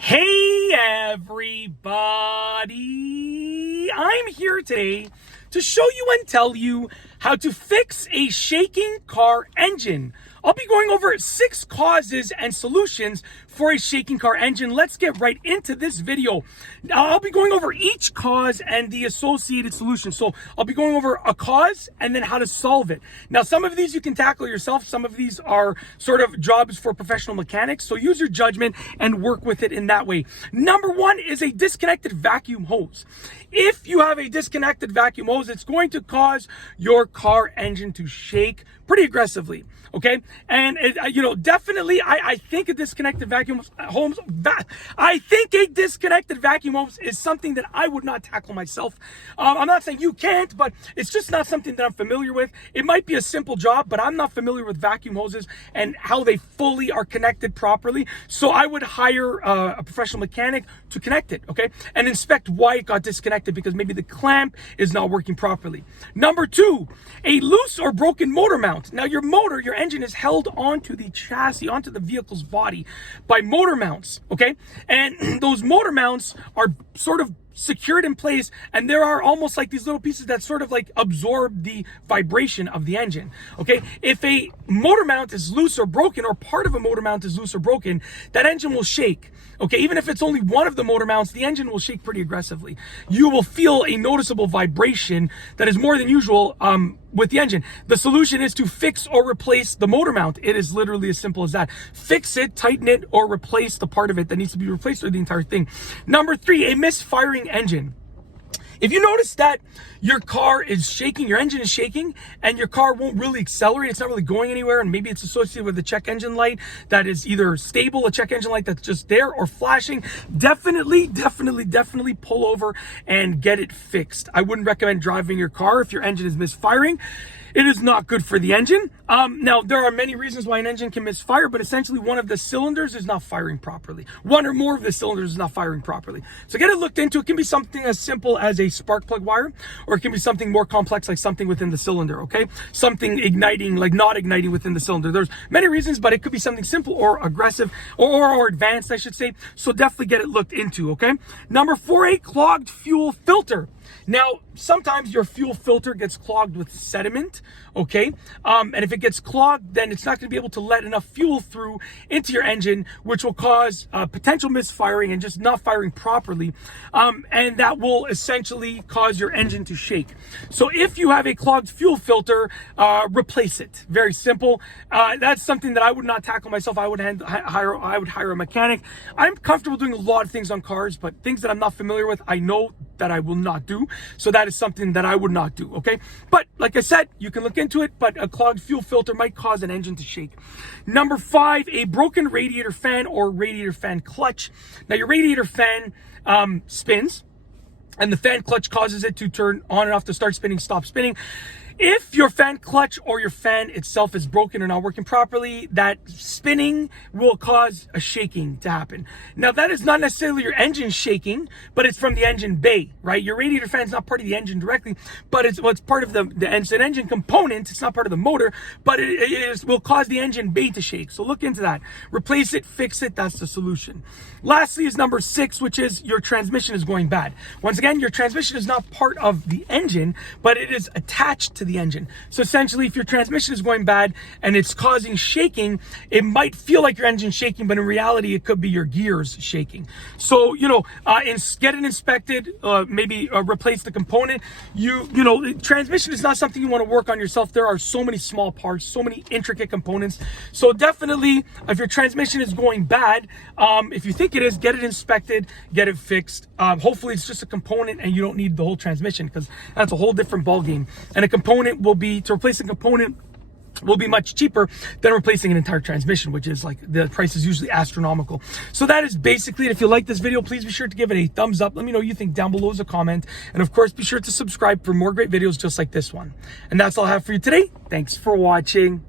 Hey everybody, I'm here today to show you and tell you how to fix a shaking car engine. I'll be going over 6 causes and solutions for a shaking car engine. Let's get right into this video. Now, I'll be going over each cause and the associated solution. So I'll be going over a cause and then how to solve it. Now, some of these you can tackle yourself. Some of these are sort of jobs for professional mechanics. So use your judgment and work with it in that way. Number 1 is a disconnected vacuum hose. If you have a disconnected vacuum hose, it's going to cause your car engine to shake pretty aggressively. Okay, and definitely, I think a disconnected vacuum hose. I think a disconnected vacuum hose is something that I would not tackle myself. I'm not saying you can't, but it's just not something that I'm familiar with. It might be a simple job, but I'm not familiar with vacuum hoses and how they fully are connected properly. So I would hire a professional mechanic to connect it, okay, and inspect why it got disconnected, because maybe the clamp is not working properly. Number 2, a loose or broken motor mount. Now, your engine is held onto the chassis, onto the vehicle's body by motor mounts, okay? And those motor mounts are sort of secured in place, and there are almost like these little pieces that sort of like absorb the vibration of the engine, okay? If a motor mount is loose or broken, or part of a motor mount is loose or broken, that engine will shake, okay? Even if it's only one of the motor mounts, the engine will shake pretty aggressively. You will feel a noticeable vibration that is more than usual with the engine. The solution is to fix or replace the motor mount. It is literally as simple as that. Fix it, tighten it, or replace the part of it that needs to be replaced, or the entire thing. Number 3, a misfiring engine. If you notice that your car is shaking, your engine is shaking, and your car won't really accelerate, it's not really going anywhere, and maybe it's associated with a check engine light that is either stable, a check engine light that's just there, or flashing, definitely pull over and get it fixed. I wouldn't recommend driving your car if your engine is misfiring. It is not good for the engine. Now, there are many reasons why an engine can misfire, but essentially one of the cylinders is not firing properly. One or more of the cylinders is not firing properly. So get it looked into. It can be something as simple as a spark plug wire, or it can be something more complex, like something within the cylinder, okay? Something igniting, like not igniting within the cylinder. There's many reasons, but it could be something simple or aggressive, or advanced, I should say. So definitely get it looked into, okay? Number 4, a clogged fuel filter. Now, sometimes your fuel filter gets clogged with sediment, okay? And if it gets clogged, then it's not going to be able to let enough fuel through into your engine, which will cause potential misfiring and just not firing properly. And that will essentially cause your engine to shake. So if you have a clogged fuel filter, replace it. Very simple. That's something that I would not tackle myself. I would hire a mechanic. I'm comfortable doing a lot of things on cars, but things that I'm not familiar with, I know that I will not do. So that is something that I would not do, okay? But like I said, you can look into it, but a clogged fuel filter might cause an engine to shake. Number 5, a broken radiator fan or radiator fan clutch. Now, your radiator fan spins, and the fan clutch causes it to turn on and off, to start spinning, stop spinning. If your fan clutch or your fan itself is broken or not working properly, that spinning will cause a shaking to happen. Now, that is not necessarily your engine shaking, but it's from the engine bay, right? Your radiator fan is not part of the engine directly, but it's part of the engine component. It's not part of the motor, but it will cause the engine bay to shake. So look into that. Replace it, fix it. That's the solution. Lastly is number 6, which is your transmission is going bad. Once again, your transmission is not part of the engine, but it is attached to the engine. So essentially, if your transmission is going bad and it's causing shaking, it might feel like your engine's shaking, but in reality, it could be your gears shaking. So, get it inspected, maybe replace the component. Transmission is not something you want to work on yourself. There are so many small parts, so many intricate components. So definitely, if your transmission is going bad, if you think it is, get it inspected, get it fixed. Hopefully it's just a component and you don't need the whole transmission, because that's a whole different ballgame. And a component to replace a component will be much cheaper than replacing an entire transmission, which is like, the price is usually astronomical. So that is basically it. If you like this video, please be sure to give it a thumbs up. Let me know what you think down below as a comment. And of course, be sure to subscribe for more great videos just like this one. And that's all I have for you today. Thanks for watching.